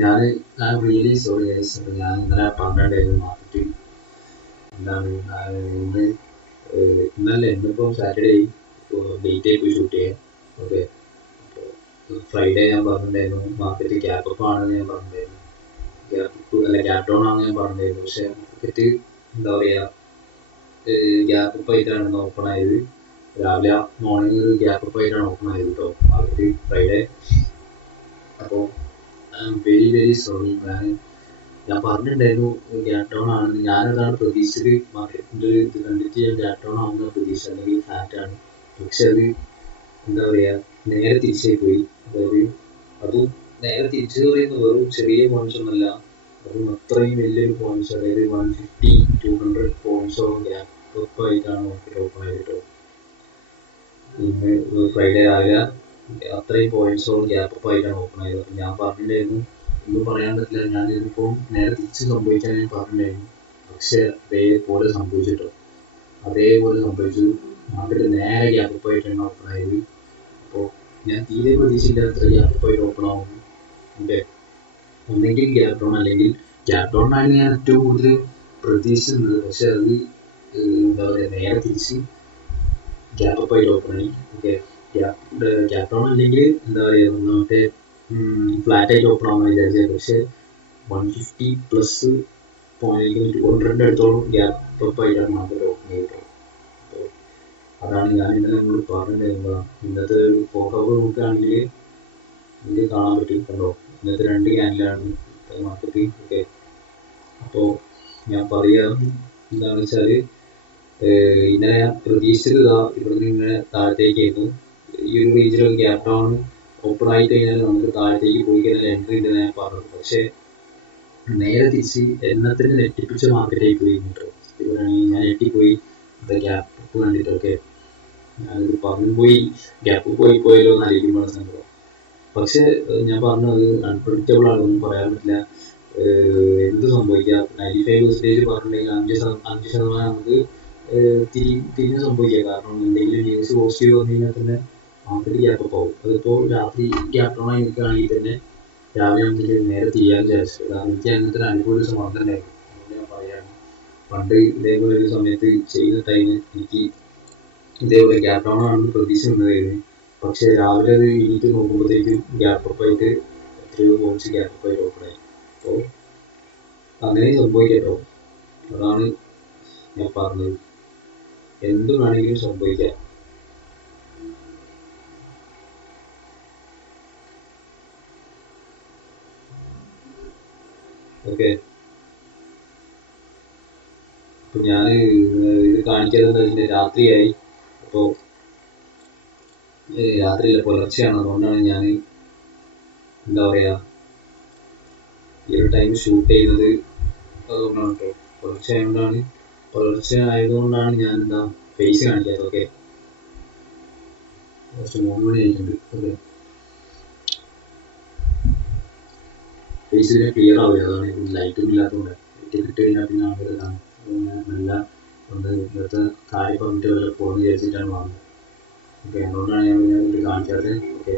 ഞാൻ really sorry guys. അപ്പോൾ ഞാൻ ഇന്നലെ പറഞ്ഞിട്ടുണ്ടായിരുന്നു മാർക്കറ്റ് എന്താണ് ഇന്ന് ഇന്നല്ലേ ഇന്നിപ്പോൾ സാറ്റർഡേ ഇപ്പോൾ ഡേറ്റ് ആയി പോയി ഷൂട്ട് ചെയ്യാം. ഓക്കെ, അപ്പോൾ ഫ്രൈഡേ ഞാൻ പറഞ്ഞിട്ടുണ്ടായിരുന്നു മാർക്കറ്റ് ഗ്യാപ്പ് അപ്പ് ആണെന്ന് ഞാൻ പറഞ്ഞിട്ടുണ്ടായിരുന്നു. ഗ്യാപ്പ് അപ്പ് അല്ല ഗ്യാപ്പ് ഡൗൺ ആണെന്ന് ഞാൻ പറഞ്ഞിട്ടുണ്ടായിരുന്നു. പക്ഷേ മാർക്കറ്റ് എന്താ പറയുക, ഗ്യാപ്പ് അപ്പ് ആയിട്ടാണ് ഓപ്പൺ ആയത്. രാവിലെ മോർണിംഗ് ഒരു ഗ്യാപ്പ് അപ്പ് ആയിട്ടാണ് ഓപ്പൺ ആയത് കേട്ടോ മാർക്കറ്റ് ഫ്രൈഡേ. അപ്പോൾ വെരി വെരി സോറി. ഞാൻ പറഞ്ഞിട്ടുണ്ടായിരുന്നു ഗ്യാപ് ഡൗൺ ആണെന്ന്. ഞാനതാണ് പ്രതീക്ഷിച്ചത്. മാർക്കറ്റിൻ്റെ ഇത് കണ്ടിട്ട് ഞാൻ ഗ്യാപ് ഡൗൺ ആവുന്ന പ്രതീക്ഷ, അല്ലെങ്കിൽ ഫ്ലാറ്റ് ആണ്. പക്ഷെ അത് എന്താ പറയുക, നേരെ തിരിച്ചായി പോയി. അതായത് അതും നേരെ തിരിച്ചു പറയുന്നത് വെറും ചെറിയ പോയിന്റ്സ് ഒന്നല്ല, അതും അത്രയും വലിയൊരു പോയിന്റ്സ്. അതായത് 150-200 പോയിന്റ്സോളം ഗ്യാപ്പ് ആയിട്ടാണ് മാർക്കറ്റ് ഓപ്പൺ ആയിട്ട്. ഇന്ന് ഫ്രൈഡേ രാവിലെ അത്രയും പോയിന്റ്സോളം ഗ്യാപ്പ് അപ്പ് ആയിട്ടാണ് ഓപ്പൺ ആയത്. അപ്പം ഞാൻ പറഞ്ഞിട്ടുണ്ടായിരുന്നു ഒന്നും പറയാൻ പറ്റില്ല, ഞാനിതിപ്പോൾ നേരെ തിരിച്ച് സംഭവിക്കാൻ ഞാൻ പറഞ്ഞിട്ടുണ്ടായിരുന്നു. പക്ഷെ അതേപോലെ സംഭവിച്ചിട്ടോ, അതേപോലെ സംഭവിച്ചു. മാർക്കറ്റ് നേരെ ഗ്യാപ്പ് അപ്പ് ആയിട്ടാണ് ഓപ്പൺ ആയത്. അപ്പോൾ ഞാൻ തീരെ പ്രതീക്ഷയില്ല അത്ര ഗ്യാപ്പ് അപ്പ് ആയിട്ട് ഓപ്പൺ ആവും. ഓക്കെ, ഒന്നെങ്കിൽ ഗ്യാപ് ഡൗൺ അല്ലെങ്കിൽ ഗ്യാപ് ഡൗൺ ആണ് ഞാൻ ഏറ്റവും കൂടുതൽ പ്രതീക്ഷിച്ചിരുന്നത്. പക്ഷെ അത് എന്താ പറയുക, നേരെ തിരിച്ച് ഗ്യാപ്പ് അപ്പ് ആയിട്ട് ഓപ്പൺ ആയി. ഓക്കെ, ഗ്യാപ് ഡൗൺ അല്ലെങ്കിൽ എന്താ പറയുക, മറ്റേ ഫ്ലാറ്റ് ആയിട്ട് ഓപ്പൺ ആവുന്ന വിചാരിച്ചത്. പക്ഷെ 150+ പോയിന്റ് 200 അടുത്തോളം ഗ്യാപ്പ് അപ്പ് ആയിട്ടാണ് മാർക്കറ്റ് ഓപ്പൺ ചെയ്തത്. അപ്പോൾ അതാണ് ഞാൻ ഇന്നലെ നമ്മൾ പറഞ്ഞിട്ടുണ്ടായിരുന്നത്. ഇന്നത്തെ ഒരു ഫോട്ടോ നോക്കുകയാണെങ്കിൽ നിങ്ങൾക്ക് കാണാൻ പറ്റും, കണ്ടോ, ഇന്നത്തെ 2 ക്യാൻഡിലാണ് മാർക്കറ്റ്. ഓക്കെ, അപ്പോൾ ഞാൻ പറയുക എന്താണെന്ന് വെച്ചാൽ, ഇന്നലെ ഞാൻ പ്രതീക്ഷിച്ചത് ഇവിടുന്ന് ഇങ്ങനെ താഴത്തേക്കായിരുന്നു. ഈ ഒരു റീജിയനിൽ ഗ്യാപ് ഡൗൺ ഓപ്പൺ ആയി കഴിഞ്ഞാൽ നമുക്ക് താഴത്തേക്ക് പോയി കഴിഞ്ഞാൽ എൻട്രി ഉണ്ടെന്ന് ഞാൻ പറഞ്ഞത്. പക്ഷേ നേരെ തിരിച്ച് എന്നത്തിന് നെറ്റിപ്പിച്ച മാർക്കറ്റായി പോയി കേട്ടോ. ഇവരാണെങ്കിൽ ഞാൻ ഞെട്ടിപ്പോയി ഗ്യാപ്പ് അപ്പ് കണ്ടിട്ട്. ഓക്കെ, ഞാനിത് പറഞ്ഞു പോയി, ഗ്യാപ്പ് പോയല്ലോ എന്ന് ആലോചിക്കുമ്പോഴാണ് സംഭവം. പക്ഷേ ഞാൻ പറഞ്ഞത് അൺപ്രഡിക്റ്റബിൾ ആണ്, ഒന്നും പറയാൻ പറ്റില്ല. എന്ത് സംഭവിക്കാം. 95% പറഞ്ഞിട്ടുണ്ടെങ്കിൽ 5% നമുക്ക് തിരിഞ്ഞ് സംഭവിക്കാം. കാരണം എന്തെങ്കിലും ന്യൂസ് പോസിറ്റീവ് വന്നു കഴിഞ്ഞാൽ തന്നെ മാർക്കറ്റ് ഗ്യാപ്പ് അപ്പ് ആവും. അതിപ്പോൾ രാത്രി ഗ്യാപ് ഡൗൺ ആയി നിൽക്കുകയാണെങ്കിൽ തന്നെ രാവിലെ ആകുമ്പോഴത്തേക്ക് നേരെ തിരിയാൻ വിചാരിച്ചു. കാരണം എനിക്ക് അങ്ങനത്തെ ഒരു അനുകൂല സമ്മർദ്ദം ഉണ്ടായിരുന്നു. അതുകൊണ്ട് ഞാൻ പറയാണ്, പണ്ട് ഇതേപോലെ ഒരു സമയത്ത് ചെയ്യുന്ന ടൈമിൽ എനിക്ക് ഇതേപോലെ ഗ്യാപ് ഡൗൺ ആണെന്ന് പ്രതീക്ഷ നിന്നതായിരുന്നു. പക്ഷേ രാവിലെ അത് എണീറ്റ് നോക്കുമ്പോഴത്തേക്കും ഗ്യാപ്പ് അപ്പ് ആയിട്ട് എത്രയോ പോയിന്റ്സ് ഗ്യാപ്പ് അപ്പ് ആയിട്ട് ഓപ്പൺ ആയി. അപ്പോൾ അങ്ങനെ സംഭവിക്കാട്ടോ. അതാണ് ഞാൻ പറഞ്ഞത്, എന്ത് വേണമെങ്കിലും സംഭവിക്കാം. ഓക്കെ, അപ്പോൾ ഞാൻ ഇത് കാണിക്കാതെ എന്താ വെച്ചാൽ രാത്രിയായി. അപ്പോൾ രാത്രിയില്ല, പുലർച്ചെയാണ്. അതുകൊണ്ടാണ് ഞാൻ എന്താ പറയുക ഈ ഒരു ടൈം ഷൂട്ട് ചെയ്യുന്നത്. അതുകൊണ്ടാണ് കേട്ടോ, പുലർച്ചെ ആയതുകൊണ്ടാണ് ഞാൻ എന്താ ഫേസ് കാണിക്കാറ്. ഓക്കെ, കുറച്ച് 3 മണി ആയിട്ടുണ്ട്. ഓക്കെ, ഫേസ് പിന്നെ ക്ലിയർ ആവില്ല. അതാണ് ലൈറ്റും ഇല്ലാത്തതുകൊണ്ട്. ലൈറ്റ് ഇട്ട് കഴിഞ്ഞാൽ പിന്നെ ആളുകളാണ് നല്ല ഒന്ന് ഇന്നത്തെ കാര്യം പറഞ്ഞിട്ട് വല്ല പോകുന്ന വിചാരിച്ചിട്ടാണ് വന്നത്. ഓക്കെ, അതുകൊണ്ടാണ് ഞാൻ ഇത് കാണിക്കാറ്. ഓക്കെ,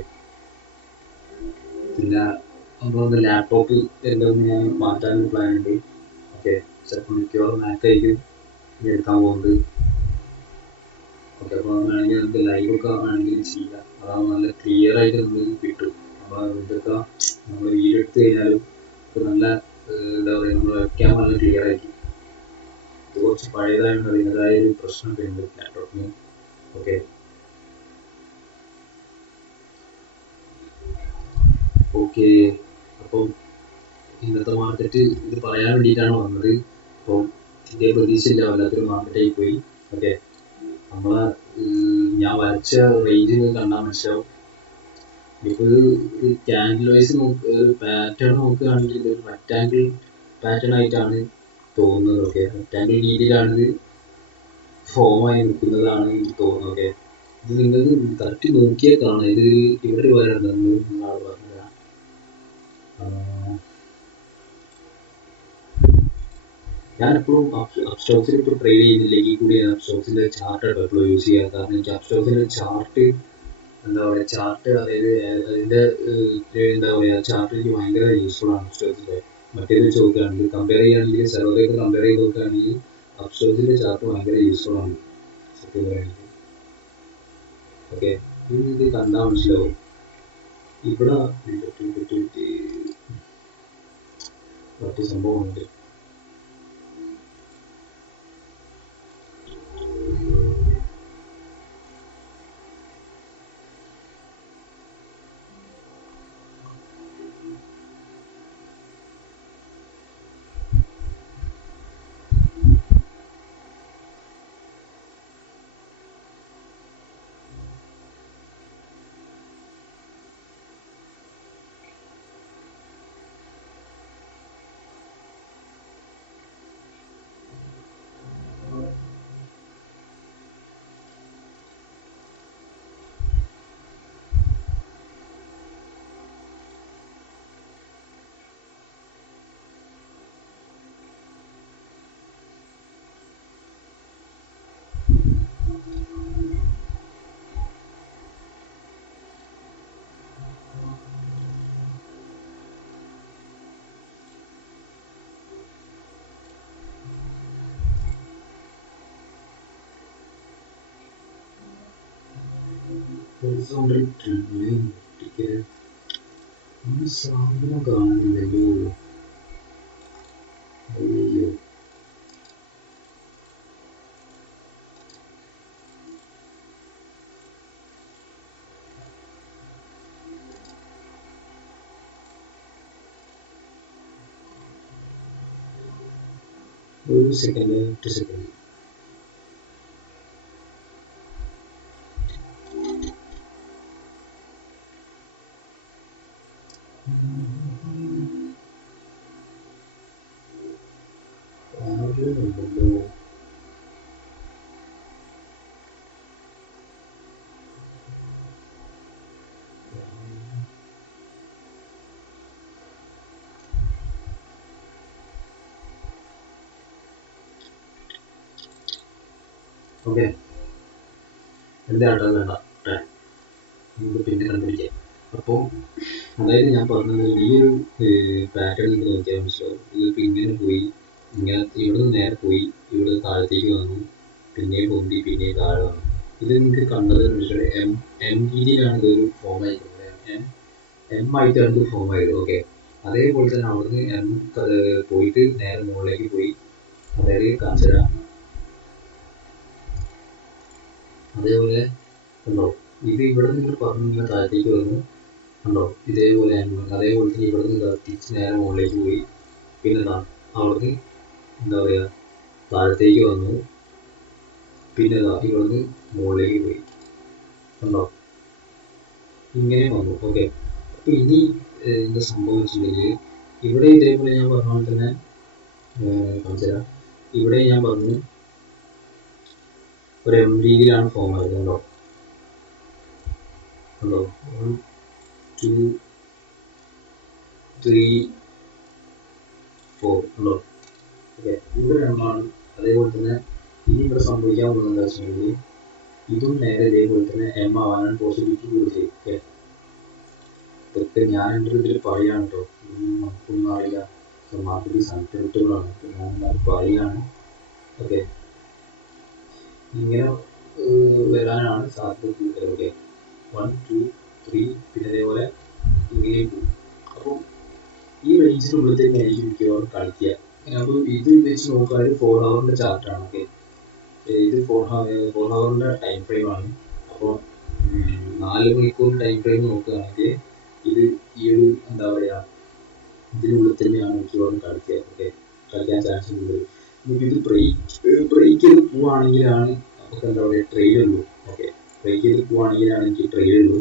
പിന്നെ അപ്പോൾ ഒന്ന് ലാപ്ടോപ്പ് എന്തെന്ന് ഞാൻ മാറ്റാൻ പ്ലാൻ ഉണ്ട്. ഓക്കെ, ചിലപ്പോൾ മിക്കവാറും മാറ്റായിരിക്കും എടുക്കാൻ പോകുന്നത്. ഓക്കെ, അപ്പോൾ വേണമെങ്കിൽ നമുക്ക് ലൈവൊക്കെ വേണമെങ്കിൽ ചെയ്യാം. അതാകുമ്പോൾ നല്ല ക്ലിയർ ആയിട്ട് നമുക്ക് കിട്ടും. നമ്മൾ ഇതൊക്കെ നമ്മൾ വീഡിയോ എടുത്ത് കഴിഞ്ഞാലും നല്ല എന്താ പറയുക, നമ്മൾ വയ്ക്കാൻ നല്ല ക്ലിയർ ആയിരിക്കും. ഇത് കുറച്ച് പഴയതായതുകൊണ്ട് അതിൻ്റെതായ ഒരു പ്രശ്നമൊക്കെ ഉണ്ട് ലാപ്ടോപ്പിന്. ഓക്കെ, ഓക്കെ, അപ്പം ഇന്നത്തെ മാർക്കറ്റ് ഇത് പറയാൻ വേണ്ടിയിട്ടാണ് വന്നത്. അപ്പോൾ ഇതേ പ്രതീക്ഷയില്ല, വല്ലാത്തൊരു മാർക്കറ്റായി പോയി. ഓക്കെ, നമ്മളെ ഞാൻ വരച്ച റേഞ്ച് കണ്ടാൽ മനസ്സിലാവും. ഇപ്പോൾ ഒരു ക്യാൻഡിൽ വൈസ് ഒരു പാറ്റേൺ നോക്കുകയാണെങ്കിൽ ഇതൊരു റെക്റ്റാങ്കിൾ പാറ്റേൺ ആയിട്ടാണ് തോന്നുന്നത്. ഓക്കെ, റെക്റ്റാങ്കിൾ രീതിയിലാണിത് ഫോമായി നിൽക്കുന്നതാണ് എനിക്ക് തോന്നുന്നത്. ഓക്കെ, ഇത് നിങ്ങൾക്ക് കറക്റ്റ് നോക്കിയാൽ കാണാം. ഇത് ഇവിടെ വരേണ്ടത് ആൾ പറഞ്ഞതാണ്. ഞാൻ എപ്പോഴും അപ്സ്റ്റോക്സിൽ ഇപ്പോൾ ട്രേഡ് ചെയ്യുന്നില്ലെങ്കിൽ കൂടി ഞാൻ അപ്സ്റ്റോക്സിൻ്റെ ചാർട്ടാണ് എപ്പോഴും യൂസ് ചെയ്യാറ്. കാരണം എനിക്ക് അപ്സ്റ്റോക്സിൻ്റെ ചാർട്ട് എന്താ പറയുക ചാർട്ട്, അതായത് അതിൻ്റെ എന്താ പറയുക ചാർട്ട് എനിക്ക് ഭയങ്കര യൂസ്ഫുൾ ആണ് അപ്സ്റ്റോക്സിൻ്റെ. മറ്റേത് വെച്ച് നോക്കുകയാണെങ്കിൽ കമ്പയർ ചെയ്യുകയാണെങ്കിൽ സെറോദയൊക്കെ കമ്പയർ ചെയ്ത് നോക്കുകയാണെങ്കിൽ അപ്സ്റ്റോക്സിൻ്റെ ചാർട്ട് ഭയങ്കര യൂസ്ഫുൾ ആണ് സത്യം പറയുകയാണെങ്കിൽ. ഓക്കെ, ഇത് കണ്ടാൽ മനസ്സിലാവും. ഇവിടെ മറ്റു സംഭവമുണ്ട്. സാധനം കാണുന്നില്ലല്ലോ. അയ്യോ, ഒരു സെക്കൻഡ്, ഒറ്റ സെക്കൻഡ്. ഉണ്ടല്ലോ. ഓക്കെ, എന്താ വേണ്ട, നമുക്ക് പിന്നെ കണ്ടുപിടിക്കാം. അപ്പോൾ അതായത് ഞാൻ പറഞ്ഞത് ഈ ഒരു പാറ്റേൺ നിങ്ങൾക്ക് നോക്കിയാൽ മനസ്സിലാവും. ഇതിപ്പോൾ ഇങ്ങനെ പോയി, ഇങ്ങനെ ഇവിടെ നിന്ന് നേരെ പോയി, ഇവിടെ താഴത്തേക്ക് വന്നു, പിന്നെയും പൊന്തി, പിന്നെയും താഴെ വന്നു. ഇത് നിങ്ങൾക്ക് കണ്ടത് എം രീതിയിലാണ് ഇതൊരു ഫോം ആയിരിക്കുന്നത്. എം ആയിട്ടാണ് ഇത് ഫോം ആയത്. ഓക്കെ, അതേപോലെ തന്നെ അവിടുന്ന് എം പോയിട്ട് നേരെ മുകളിലേക്ക് പോയി, അതായത് കാണിച്ചു തരാം. അതേപോലെ ഉണ്ടോ, ഇത് ഇവിടെ നിങ്ങൾ പറഞ്ഞു താഴത്തേക്ക് വന്നു, ഉണ്ടോ, ഇതേപോലെ അതേപോലെ തന്നെ ഇവിടെ നിന്ന് തിരിച്ച് നേരെ മുകളിലേക്ക് പോയി, പിന്നെ അവിടുന്ന് എന്താ പറയുക താഴത്തേക്ക് വന്നു, പിന്നെ ഇവിടുന്ന് മുകളിലേക്ക് പോയി, ഉണ്ടോ, ഇങ്ങനെ വന്നു. ഓക്കെ, അപ്പോൾ ഇനി എന്താ സംഭവം വെച്ചിട്ടുണ്ടെങ്കിൽ ഇവിടെ ഇതേപോലെ ഞാൻ പറഞ്ഞ പോലെ തന്നെ കാണിച്ചു തരാം. ഇവിടെ ഞാൻ പറഞ്ഞു ഒരു എം രീതിയിലാണ് ഫോം ആയത്. ഉണ്ടോ, 1 2 3 4 ഉണ്ടോ. ഓക്കെ, ഇവിടെ രണ്ടാണ്. അതേപോലെ തന്നെ ഇനി ഇവിടെ സംഭവിക്കാൻ പോകുന്നത് എന്താ വെച്ചിട്ടുണ്ടെങ്കിൽ ഇതും നേരെ ഇതേപോലെ തന്നെ എം ആവാനാണ് പോസിബിലിറ്റി കൂടുതൽ. ഓക്കെ, ഇതൊക്കെ ഞാൻ എൻ്റെ ഇതിൽ പറയുകയാണ് കേട്ടോ, നമുക്കൊന്നും അറിയില്ല, മാർക്കറ്റിംഗ് സൺപ്രഡിക്റ്റബിളാണ്, ഞാൻ പറയുകയാണ്. ഓക്കെ, ഇങ്ങനെ വരാനാണ് സാധ്യത കൂടുതൽ. ഓക്കെ, 1 2 3 പിന്നെ അതേപോലെ ഇങ്ങനെയും പോകും. അപ്പോൾ ഈ റേഞ്ചിനുള്ളിലേക്ക് ആയിരിക്കും മിക്കവാറും കളിക്കുക. അപ്പോൾ ഇത് വെച്ച് നോക്കുകയാണെങ്കിൽ 4 ഹവറിൻ്റെ ചാർട്ടാണ്. ഓക്കെ, ഇത് 4 ഹവറിൻ്റെ ടൈം ഫ്രെയിമാണ്. അപ്പോൾ 4 മണിക്കൂർ ടൈം ഫ്രെയിം നോക്കുകയാണെങ്കിൽ ഇത് ഈ ഒരു എന്താ പറയുക ഇതിനുള്ളിൽ തന്നെയാണ് മിക്കവാറും കളിക്കുക. ഓക്കെ, കളിക്കാൻ ചാൻസ് കൂടുതൽ. ഇത് ബ്രേക്ക് ചെയ്ത് പോവുകയാണെങ്കിലാണ് നമുക്ക് എന്താ പറയുക ട്രേഡ് ഉള്ളൂ. ഓക്കെ, ബ്രേക്ക് ചെയ്ത് പോവുകയാണെങ്കിലാണ് എനിക്ക് ട്രേഡ് ഉള്ളൂ.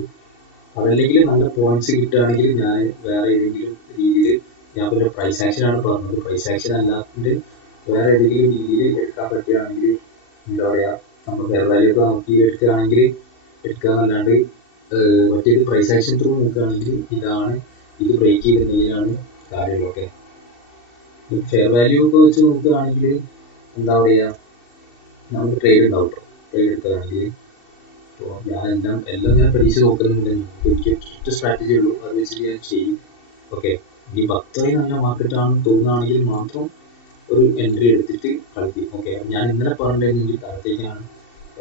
അതല്ലെങ്കിൽ നല്ല പോയിന്റ്സ് കിട്ടുകയാണെങ്കിൽ ഞാൻ വേറെ ഏതെങ്കിലും രീതിയിൽ, ഞാൻ പിന്നെ പ്രൈസ് ആക്ഷനാണ് പറഞ്ഞത്, പ്രൈസ് ആക്ഷൻ അല്ലാണ്ട് വേറെ ഏതെങ്കിലും രീതിയിൽ എടുക്കാൻ പറ്റുകയാണെങ്കിൽ എന്താ പറയുക നമ്മൾ ഫെയർ വാല്യൂ ഒക്കെ നോക്കി എടുക്കുകയാണെങ്കിൽ എടുക്കാന്നല്ലാണ്ട് മറ്റേത് പ്രൈസ് ആക്ഷൻ ത്രൂ നോക്കുകയാണെങ്കിൽ ഇതാണ്, ഇത് ബ്രേക്ക് ചെയ്തിട്ടുണ്ടെങ്കിലാണ് കാര്യങ്ങളൊക്കെ. ഫെയർ വാല്യൂ ഒക്കെ വെച്ച് നോക്കുകയാണെങ്കിൽ എന്താ പറയുക നമുക്ക് ട്രേഡ് ഉണ്ടാവും കേട്ടോ, ട്രേഡ് എടുക്കുകയാണെങ്കിൽ. അപ്പോൾ ഞാൻ എല്ലാം ഞാൻ പരീക്ഷ നോക്കുന്നുണ്ട്. എനിക്ക് ഒറ്റ സ്ട്രാറ്റജി ഉള്ളൂ, അത് വെച്ചിട്ട് ഞാൻ ചെയ്യും. ഓക്കെ, ഈ 10 നല്ല മാർക്കറ്റാണെന്ന് തോന്നുകയാണെങ്കിൽ മാത്രം ഒരു എൻട്രി എടുത്തിട്ട് കളിക്കും. ഓക്കെ, ഞാൻ ഇന്നലെ പറഞ്ഞിട്ടുണ്ടെങ്കിൽ താഴത്തേക്കാണ്,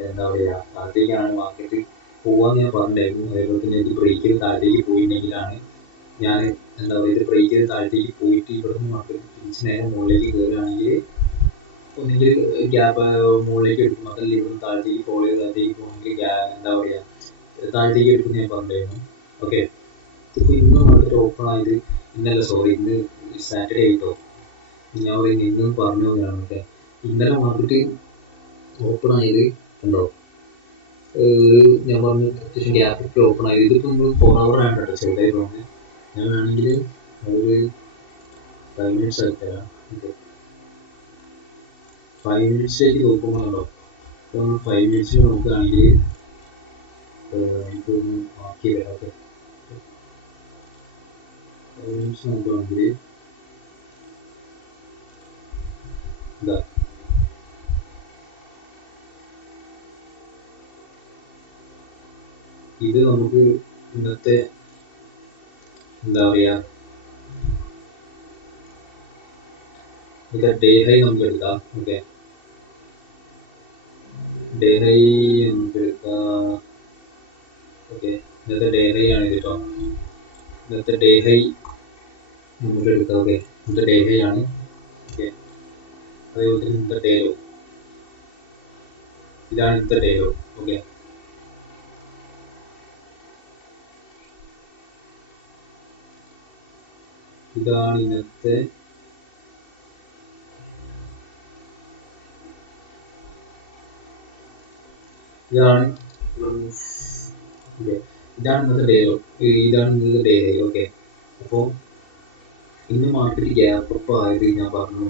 എന്താ പറയുക, താഴത്തേക്കാണ് മാർക്കറ്റ് പോകാമെന്ന് ഞാൻ പറഞ്ഞിട്ടുണ്ടായിരുന്നു. അതേപോലെ തന്നെ ഇത് ബ്രേക്ക് ചെയ്ത് താഴത്തേക്ക് പോയിട്ടുണ്ടെങ്കിലാണ് ഞാൻ, എന്താ പറയുക, ഇത് ബ്രേക്ക് ചെയ്ത് താഴത്തേക്ക് പോയിട്ട് ഇവിടെ നിന്ന് മാർക്കറ്റ് തിരിച്ച് നേരെ മുകളിലേക്ക് കയറുകയാണെങ്കിൽ ഒന്നെങ്കിൽ ഗ്യാപ്പ് മുകളിലേക്ക് എടുക്കും, അതല്ല ഇവിടുന്ന് താഴത്തേക്ക് ഫോളോ ചെയ്ത് താഴത്തേക്ക് പോകണമെങ്കിൽ എന്താ പറയുക, താഴത്തേക്ക് എടുക്കും ഞാൻ പറഞ്ഞിട്ടുണ്ടായിരുന്നു. ഓക്കെ, ഇതിപ്പോൾ ഇന്ന് മാർക്കറ്റ് ഓപ്പൺ ആയത്, ഇന്നല്ല സോറി, ഇന്ന് സാറ്റർഡേ ആയിട്ടോ, ഞാൻ പറയുന്നത് ഇന്ന് പറഞ്ഞു തന്നെയാണ്. ഓക്കെ, ഇന്നലെ മാർക്കറ്റ് ഓപ്പൺ ആയത് ഉണ്ടോ, ഞാൻ പറഞ്ഞു അത്യാവശ്യം ഗ്യാപ്പ് ഇട്ട് ഓപ്പൺ ആയത്. ഇതിപ്പോൾ നമ്മൾ 4 hour ആണ് കേട്ടോ ചെറുതായി തോന്നുന്നത്. ഞാൻ വേണമെങ്കിൽ ഒരു 5 minutes ആക്കി തരാം. ഓക്കെ, 5 minutes നോക്കുമ്പോൾ ഉണ്ടോ, ഇപ്പം 5 minutes നോക്കുകയാണെങ്കിൽ എനിക്കൊന്ന് മാർക്ക് തരാം. ഓക്കെ, 5 minutes നോക്കുകയാണെങ്കിൽ എന്താ, ഇത് നമുക്ക് ഇന്നത്തെ, എന്താ പറയുക, ഇത് ഡേ ഹൈ നമുക്ക് എടുക്കാം. ഓക്കെ, ഡേ ഹൈ നമുക്ക് എടുക്കാം. ഓക്കെ, ഇന്നത്തെ ഡേ ഹൈ ആണ് കേട്ടോ, ഇന്നത്തെ ഡേ ഹൈ നമുക്ക് എടുക്കാം. ഓക്കെ, ഇന്നത്തെ ഡേ ഹൈ ആണ്. ഓക്കെ, അതേപോലെ തന്നെ ഇന്നത്തെ ഡേ ലോ, ഇതാണ് ഇന്നത്തെ ഡേ ലോ. ഓക്കെ, ഇതാണ് ഇന്നത്തെ, ഇതാണ് ഇതാണ് ഇന്നത്തെ ഡേ ലോ, ഇതാണ് ഇന്നത്തെ ഡേ ഹൈ. ഓക്കെ, അപ്പോൾ ഇന്ന് മാർക്കറ്റ് ഗ്യാപ്പ് അപ്പ് ആയത് ഞാൻ പറഞ്ഞു.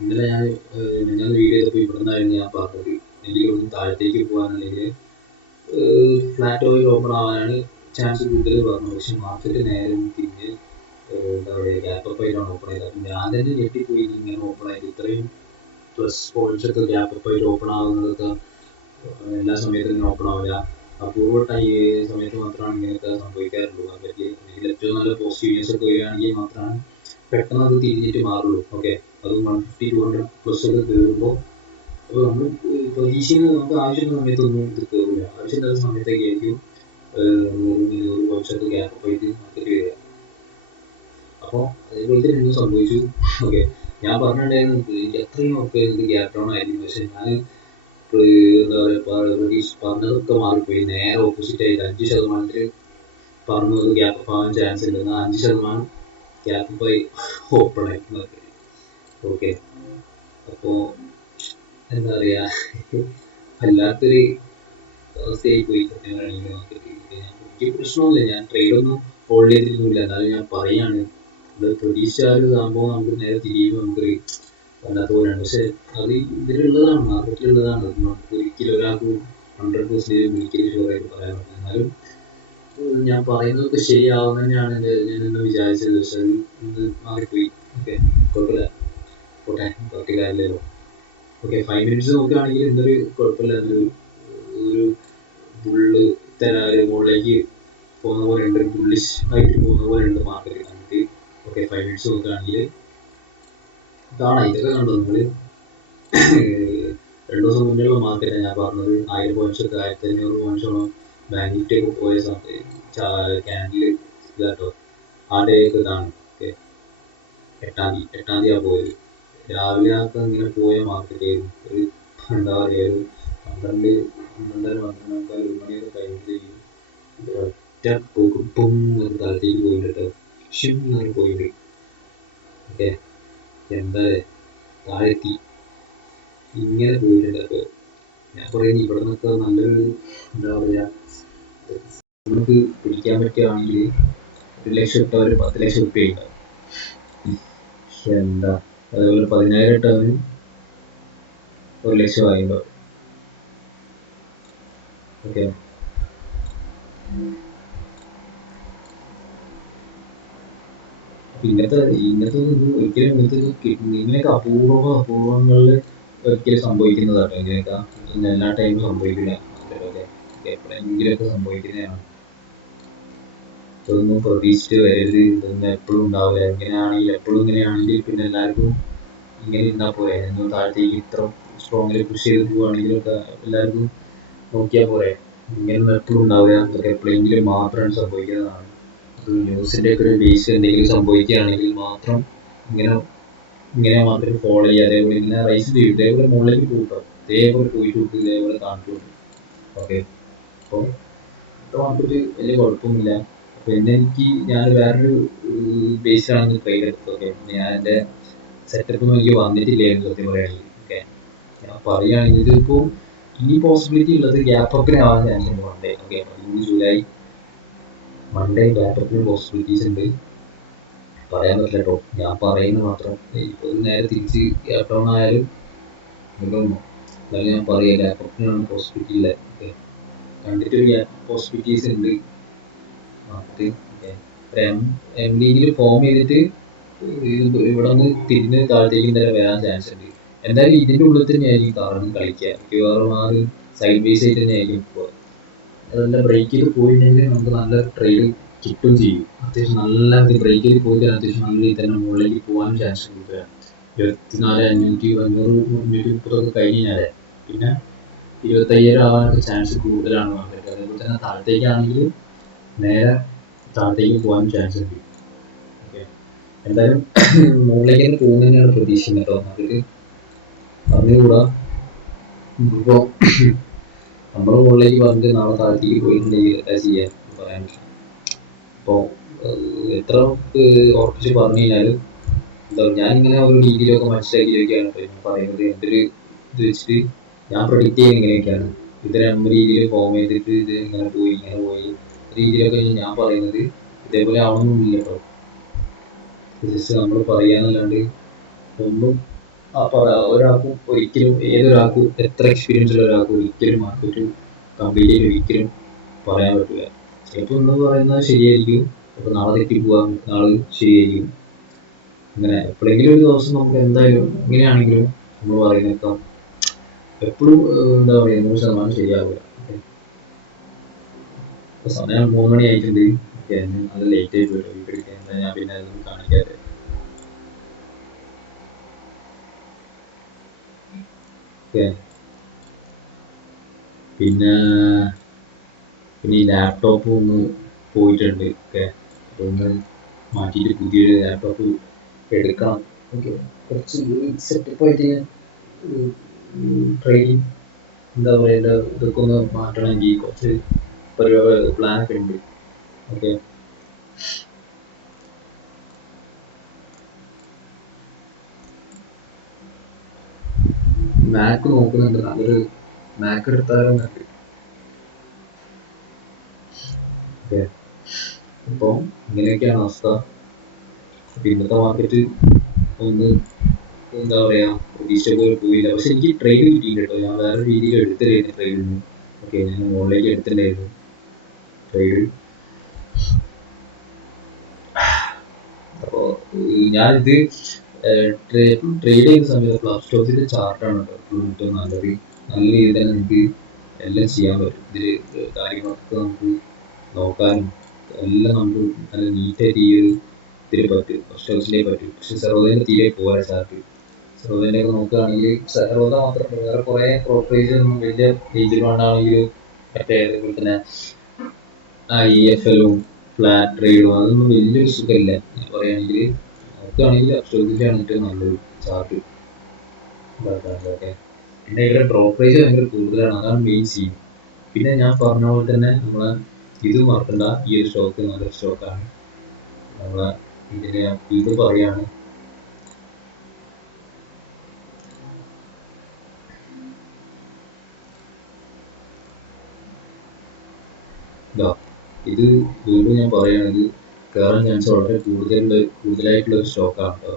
ഇന്നലെ ഞാൻ വീഡിയോ ചെയ്തപ്പോൾ ഇവിടെ നിന്നായിരുന്നു ഞാൻ പറഞ്ഞത്, എനിക്ക് ഇവിടുന്ന് താഴത്തേക്ക് പോകാന്നുണ്ടെങ്കിൽ ഫ്ലാറ്റ് ഓയിൽ ഓപ്പൺ ആവാനാണ് ചാൻസ് കൂടുതൽ പറഞ്ഞു. പക്ഷെ മാർക്കറ്റ് നേരെ തിരിഞ്ഞ്, എന്താ പറയുക, ഗ്യാപ്പ് അപ്പ് ആയിട്ടാണ് ഓപ്പൺ ചെയ്തത്. അപ്പം ഞാൻ തന്നെ ഞെട്ടിപ്പോയി, ഇങ്ങനെ ഓപ്പൺ ആയത് ഇത്രയും പ്ലസ് പോയിന്റ്സ് ഒക്കെ ഗ്യാപ്പ് അപ്പ് ആയിട്ട് ഓപ്പൺ ആകുന്നതൊക്കെ എല്ലാ സമയത്തും ഇങ്ങനെ ഓപ്പൺ ആവില്ല. അപൂർവ സമയത്ത് മാത്രമാണ് ഇങ്ങനെയൊക്കെ സംഭവിക്കാറുള്ളൂ. അല്ലെങ്കിൽ ഏറ്റവും നല്ല പോസിറ്റീവ് ന്യൂസ് ഒക്കെ വരികയാണെങ്കിൽ മാത്രമാണ് പെട്ടെന്ന് അത് തിരിഞ്ഞിട്ട് മാറുള്ളൂ. ഓക്കെ, അത് 150 200 പ്ലസ് ഒക്കെ കയറുമ്പോൾ അപ്പോൾ നമ്മൾ പ്രതീക്ഷിക്കുന്നത്, നമുക്ക് ആവശ്യമുള്ള സമയത്തൊന്നും ഇത് കയറില്ല. ആവശ്യമില്ലാത്ത സമയത്തൊക്കെ ആയിരിക്കും 100 പോയിന്റ്സൊക്കെ ഗ്യാപ്പ് അപ്പ് ആയിട്ട് മാർക്കറ്റ് വരിക. അപ്പോൾ അതേപോലത്തെ എന്തും സംഭവിച്ചു. ഓക്കെ, ഞാൻ പറഞ്ഞിട്ടുണ്ടായിരുന്നു എനിക്ക് എത്രയും ഉറപ്പ് ഇത് ഗ്യാപ്പ് ഡൗൺ ആയിരിക്കും. പക്ഷെ ഞാൻ എന്താ പറയുക, പറഞ്ഞതൊക്കെ മാറിപ്പോയി. നേരെ ഓപ്പോസിറ്റ് ആയിട്ട് 5% പറഞ്ഞത് ഗ്യാപ്പ് അപ്പ് ആവാൻ ചാൻസ് ഉണ്ട്, എന്നാൽ 5% ഗ്യാപ്പ് അപ്പ് ആയി ഓപ്പൺ ആയി മാർക്കറ്റ്. ഓക്കെ, അപ്പോൾ എന്താ പറയുക, വല്ലാത്തൊരു അവസ്ഥയായി പോയി സത്യം പറയുകയാണെങ്കിൽ മാർക്കറ്റ്. എനിക്ക് പ്രശ്നമൊന്നുമില്ല, ഞാൻ ട്രേഡൊന്നും ഹോൾഡ് ചെയ്തിട്ടൊന്നുമില്ല, എന്നാലും ഞാൻ പറയുകയാണ്, നമ്മൾ പ്രതീക്ഷിച്ച ഒരു സംഭവം നമുക്ക് നേരെ തിരിയുമ്പോൾ നമുക്കൊരു വല്ലാത്ത പോലെയാണ്. പക്ഷെ അത് ഇതിലുള്ളതാണ്, മാർക്കറ്റിലുള്ളതാണ്. നമുക്ക് ഒരിക്കലും ഒരാൾക്ക് 100% ഒരിക്കലും ഷുവറായിട്ട് പറയാൻ പറ്റില്ല. എന്നാലും ഞാൻ പറയുന്നതൊക്കെ ശരിയാവും തന്നെയാണ് ഞാൻ ഇന്ന് വിചാരിച്ചത്. പക്ഷെ അത് ഇന്ന് മാറിപ്പോയി. ഓക്കെ, കുഴപ്പമില്ല, പോട്ടെ, ബാക്കി കാര്യമില്ലല്ലോ. ഓക്കെ, 5 minutes നോക്കുകയാണെങ്കിൽ ഇന്നൊരു കുഴപ്പമില്ല, ഒരു ബുള്ള് ഒരു മുകളിലേക്ക് പോകുന്ന പോലെ ഉണ്ട്, ബുള്ളിഷ് ആയിട്ട് പോകുന്ന പോലെ ഉണ്ട് മാർക്കറ്റ് കണ്ടിട്ട്. ഓക്കെ, 5 minutes നോക്കുകയാണെങ്കിൽ കാണാം. ഇതൊക്കെ കണ്ടോ നിങ്ങൾ, 2 ദിവസം മുന്നേയുള്ള മാർക്കറ്റാണ് ഞാൻ പറഞ്ഞത്. 1000 പോയിന്റ്സ് ഒക്കെ 1500 പോയിന്റ്സോളം ബാങ്ക് നിഫ്റ്റി ഒക്കെ പോയ ക്യാൻഡിൽ ഇതാട്ടോ, ആ ഡേ ഒക്കെ ഇതാണ്. ഓക്കെ, 8ാം തീയതി പോയത്. രാവിലെ ഒക്കെ ഇങ്ങനെ പോയ മാർക്കറ്റ് ആയിരുന്നു. ഒരു എന്താ പറയുക, ഒരു 12 1 മണിയൊക്കെ കഴിഞ്ഞിട്ട് ഒറ്റ പൊകുപ്പും താഴത്തേക്ക് പോയിട്ട് കേട്ടോ, ഷിന്നൊരു പോയിട്ട്. ഓക്കെ, എന്താ താഴെത്തി ഇങ്ങനെ പോയിട്ടുണ്ട്. അപ്പോൾ ഞാൻ പറയുന്നത് ഇവിടെ നിന്നൊക്കെ നല്ലൊരു, എന്താ പറയുക, നമുക്ക് പിടിക്കാൻ പറ്റുകയാണെങ്കിൽ 1 ലക്ഷം ഇട്ടവർ 10 ലക്ഷം റുപ്യ ഉണ്ടാവും. എന്താ, അതേപോലെ 10,000 ഇട്ടവർ 1 ലക്ഷം ആയിട്ടുണ്ടാവും. ഓക്കെ, ഇങ്ങനത്തെ ഒരിക്കലും ഇങ്ങനെയൊക്കെ അപൂർവങ്ങളിൽ ഒരിക്കലും സംഭവിക്കുന്നതാണ്. ഇങ്ങനെയൊക്കെ എല്ലാ ടൈമും സംഭവിക്കില്ല. ഓക്കെ, എപ്പോഴെങ്കിലുമൊക്കെ സംഭവിക്കുന്നതാണ്. ഇതൊന്നും പ്രതീക്ഷിച്ച് വരരുത്, ഇതൊന്നും എപ്പോഴും ഉണ്ടാവില്ല. ഇങ്ങനെയാണെങ്കിൽ എപ്പോഴും ഇങ്ങനെയാണെങ്കിൽ പിന്നെ എല്ലാവർക്കും ഇങ്ങനെ ഇരുന്നാൽ പോരെ. നിങ്ങൾ താഴത്തേക്ക് ഇത്ര സ്ട്രോങ്ങിൽ പുഷ് ചെയ്ത് പോവുകയാണെങ്കിൽ എല്ലാവർക്കും നോക്കിയാൽ പോരെ. ഇങ്ങനെയൊന്നും എപ്പോഴും ഉണ്ടാവില്ല, അതൊക്കെ എപ്പോഴെങ്കിലും മാത്രമാണ് സംഭവിക്കുന്നതാണ്. അത് ന്യൂസിൻ്റെ ഒക്കെ ഒരു ബേസ് എന്തെങ്കിലും സംഭവിക്കുകയാണെങ്കിൽ മാത്രം ഇങ്ങനെ ഇങ്ങനെ മാത്രമേ ഫോളോ ചെയ്യുക. അതേപോലെ ഇങ്ങനെ റൈസ് ചെയ്യും, ഇതേപോലെ മുകളിലേക്ക് പോകട്ടോ, ഇതേപോലെ പോയിട്ട് ഇതേപോലെ കാണിട്ടുണ്ട്. ഓക്കെ, അപ്പോൾ ഇത് മാത്രം വലിയ കുഴപ്പമൊന്നുമില്ല. പിന്നെ ഞാൻ വേറൊരു ബേസിലാണ് ട്രെയിൻ എടുത്തത്. ഓക്കെ, ഞാൻ എൻ്റെ സെറ്റപ്പൊന്നും എനിക്ക് വന്നിട്ടില്ലായിരുന്നു സത്യം പറയുകയാണെങ്കിൽ. ഓക്കെ, ഞാൻ പറയുകയാണെങ്കിൽ ഇതിപ്പോൾ ഇനി പോസിബിലിറ്റി ഉള്ളത് ഗ്യാപ്പ് അപ്പിന് ആവാൻ ചാൻസ് ഉണ്ട് Monday. Okay, 13 July Monday gap അപ്പിന് പോസിബിലിറ്റീസ് ഉണ്ട്. പറയാൻ പറ്റില്ല കേട്ടോ, ഞാൻ പറയുന്നത് മാത്രം. ഇപ്പോൾ നേരെ തിരിച്ച് ഗ്യാപ്പ് ഡൗൺ ആയാലും ഇതൊന്നും എന്നാലും ഞാൻ പറയുക ഗ്യാപ്പ് അപ്പിനാണ് പോസിബിലിറ്റി ഇല്ല. ഓക്കെ, കണ്ടിട്ടൊരു ഗ്യാപ്പ് പോസിബിലിറ്റീസ് ഉണ്ട്. അത് എം ലീഗിൽ ഫോം ചെയ്തിട്ട് ഇവിടെ നിന്ന് തിരിഞ്ഞ് താഴത്തേക്ക് എന്തായാലും വരാൻ ചാൻസ് ഉണ്ട്. എന്തായാലും ഇതിൻ്റെ ഉള്ളിൽ തന്നെയായിരിക്കും കാരണം കളിക്കുക. മിക്കവാറും ആ സൈഡ് ബേസ് ആയിട്ട് തന്നെയായിരിക്കും ഇപ്പോൾ. അതെല്ലാം ബ്രേക്ക് ചെയ്ത് പോയിട്ടുണ്ടെങ്കിൽ നമുക്ക് നല്ല ട്രേഡ് കിട്ടും ചെയ്യും. അത്യാവശ്യം നല്ല ബ്രേക്ക് ചെയ്ത് പോയിട്ട് അത്യാവശ്യം നല്ല രീതിയിൽ തന്നെ മുകളിലേക്ക് പോകാനും ചാൻസ് കൂടുതലാണ്. 24,500-530 കഴിഞ്ഞാലേ പിന്നെ 25,000 ആവാനൊക്കെ ചാൻസ് കൂടുതലാണ് മാർക്കറ്റ്. അതേപോലെ തന്നെ താഴത്തേക്കാണെങ്കിൽ നേരെ താഴത്തേക്ക് പോകാനും ചാൻസ് ഉണ്ട്. ഓക്കെ, എന്തായാലും മുകളിലേക്ക് തന്നെ പോകുന്ന തന്നെയാണ് പ്രതീക്ഷിക്കുന്നത് കേട്ടോ. അതിൽ പറഞ്ഞുകൂടാ. ഇപ്പോൾ നമ്മൾ മുകളിലേക്ക് വന്നിട്ട് നാളെ താഴത്തേക്ക് പോയിട്ടുണ്ടെങ്കിൽ എന്താ ചെയ്യാൻ പറയാൻ പറ്റില്ല. അപ്പോൾ എത്ര ഉറപ്പിച്ച് പറഞ്ഞു കഴിഞ്ഞാലും എന്താ ഞാനിങ്ങനെ ഒരു രീതിയിലൊക്കെ മനസ്സിലാക്കിയൊക്കെയാണ് പറയുന്നത്. എൻ്റെ ഒരു ഇത് വെച്ചിട്ട് ഞാൻ പ്രൊഡിക്റ്റ് ചെയ്യുന്നത് ഇങ്ങനെയൊക്കെയാണ്. ഇത് 2 രീതിയിൽ ഫോം ചെയ്തിട്ട് ഇത് ഇങ്ങനെ പോയി രീതിയിലൊക്കെ ഞാൻ പറയുന്നത്. ഇതേപോലെ ആവണമെന്നില്ല കേട്ടോ, ജസ്റ്റ് നമ്മൾ പറയാന്നല്ലാണ്ട് ഒന്നും ഒരാൾക്കും ഒരിക്കലും ഏതൊരാൾക്കും എത്ര എക്സ്പീരിയൻസ് ഉള്ള ഒരാൾക്കും ഒരിക്കലും മാർക്കറ്റ് കംപ്ലീറ്റ് ചെയ്ത് ഒരിക്കലും പറയാൻ പറ്റില്ല. ചിലപ്പോൾ ഒന്ന് പറയുന്നത് ശരിയായിരിക്കും, അപ്പോൾ നാളെ തെറ്റി പോകാം, നാളെ ശരിയായിരിക്കും. അങ്ങനെ എപ്പോഴെങ്കിലും ഒരു ദിവസം നമുക്ക് എന്തായാലും ഇങ്ങനെയാണെങ്കിലും നമ്മൾ പറയുന്നേക്കാം എപ്പോഴും എന്താ പറയുക 100% ശരിയാവില്ല. ഇപ്പോൾ സമയം 3 മണി ആയിട്ടുണ്ട്. നല്ല ലേറ്റ് ആയി പോയിട്ട് വീട്ടിൽ ഞാൻ പിന്നെ അതൊന്നും കാണിക്കാതെ. ഓക്കെ, പിന്നെ ഈ ലാപ്ടോപ്പ് ഒന്ന് പോയിട്ടുണ്ട്. ഓക്കെ, അതൊന്ന് മാറ്റിയിട്ട് പുതിയൊരു ലാപ്ടോപ്പ് എടുക്കണം. ഓക്കെ, കുറച്ച് സെറ്റപ്പായിട്ട് ട്രെയിനിങ് എന്താ പറയുക ഇതൊക്കെ ഒന്ന് മാറ്റണമെങ്കിൽ കുറച്ച് പ്ലാനൊക്കെ ഉണ്ട്. ഓക്കെ, മാക്ക് നോക്കുന്നുണ്ട്, നല്ലൊരു മാക്ക് എടുത്താലോന്നുണ്ട്. ഓക്കെ, അപ്പോൾ ഇങ്ങനെയൊക്കെയാണ് അവസ്ഥ. ഇന്നത്തെ മാർക്കറ്റ് ഒന്ന് എന്താ പറയുക പ്രതീക്ഷിച്ച പോലെ പോയില്ല. പക്ഷെ എനിക്ക് ട്രേഡ് കിട്ടിയില്ല കേട്ടോ. ഞാൻ വേറെ രീതിയിൽ എടുത്തില്ലായിരുന്നു ട്രേഡിന്. ഓക്കെ, ഞാൻ ഓൺലൈനിൽ എടുത്തിട്ടുണ്ടായിരുന്നു ട്രേഡ്. അപ്പോൾ ഞാനിത് ട്രേഡ് ചെയ്യുന്ന സമയത്ത് ഫ്ലഫ് സ്റ്റോക്സിൻ്റെ ചാർട്ടാണ് കേട്ടോ എപ്പോഴും ഏറ്റവും നല്ലത്. നല്ല രീതിയിൽ തന്നെ നമുക്ക് എല്ലാം ചെയ്യാൻ പറ്റും. ഇതിൽ കാര്യങ്ങളൊക്കെ നമുക്ക് നോക്കാനും എല്ലാം നമുക്ക് നല്ല നീറ്റായിട്ട് ഈ ഒരു ഇതിൽ പറ്റും, ഫ്ലഫ് സ്റ്റോക്സിലേ പറ്റും. പക്ഷെ സർവോദയന് തീരെ പോരാ ചാർട്ട്. സർവോദയൻ്റെ ഒക്കെ നോക്കുകയാണെങ്കിൽ സർവോദയ മാത്രമല്ല വേറെ കുറേ പ്രോപ്പറേഷൻ ഒന്നും വലിയ രീതിയിൽ വേണ്ടാണെങ്കിലും മറ്റേ അതുപോലെ തന്നെ IFL-ഉം ഫ്ലാറ്റ് ട്രേഡും അതൊന്നും വലിയൊരു സുഖമില്ല. ഞാൻ പറയുകയാണെങ്കിൽ നോക്കുകയാണെങ്കിൽ അപ്സ്റ്റോക്കിലാണ് ഏറ്റവും നല്ലത് ചാർട്ട്. ഓക്കെ, പിന്നെ ഇവിടെ ബ്രോക്കറേജ് ഭയങ്കര കൂടുതലാണ്, അതാണ് മെയിൻ സീൻ. പിന്നെ ഞാൻ പറഞ്ഞ പോലെ തന്നെ നമ്മളെ ഇത് മറക്കണ്ട, ഈ ഒരു സ്റ്റോക്ക് നല്ലൊരു സ്റ്റോക്കാണ്. നമ്മളെ ഇതിനെ ഇത് പറയാണ് ഇത് വീണ്ടും ഞാൻ പറയുകയാണെങ്കിൽ കയറാൻ ചാൻസ് വളരെ കൂടുതലായിട്ടുള്ള ഒരു സ്റ്റോക്കാണ് കേട്ടോ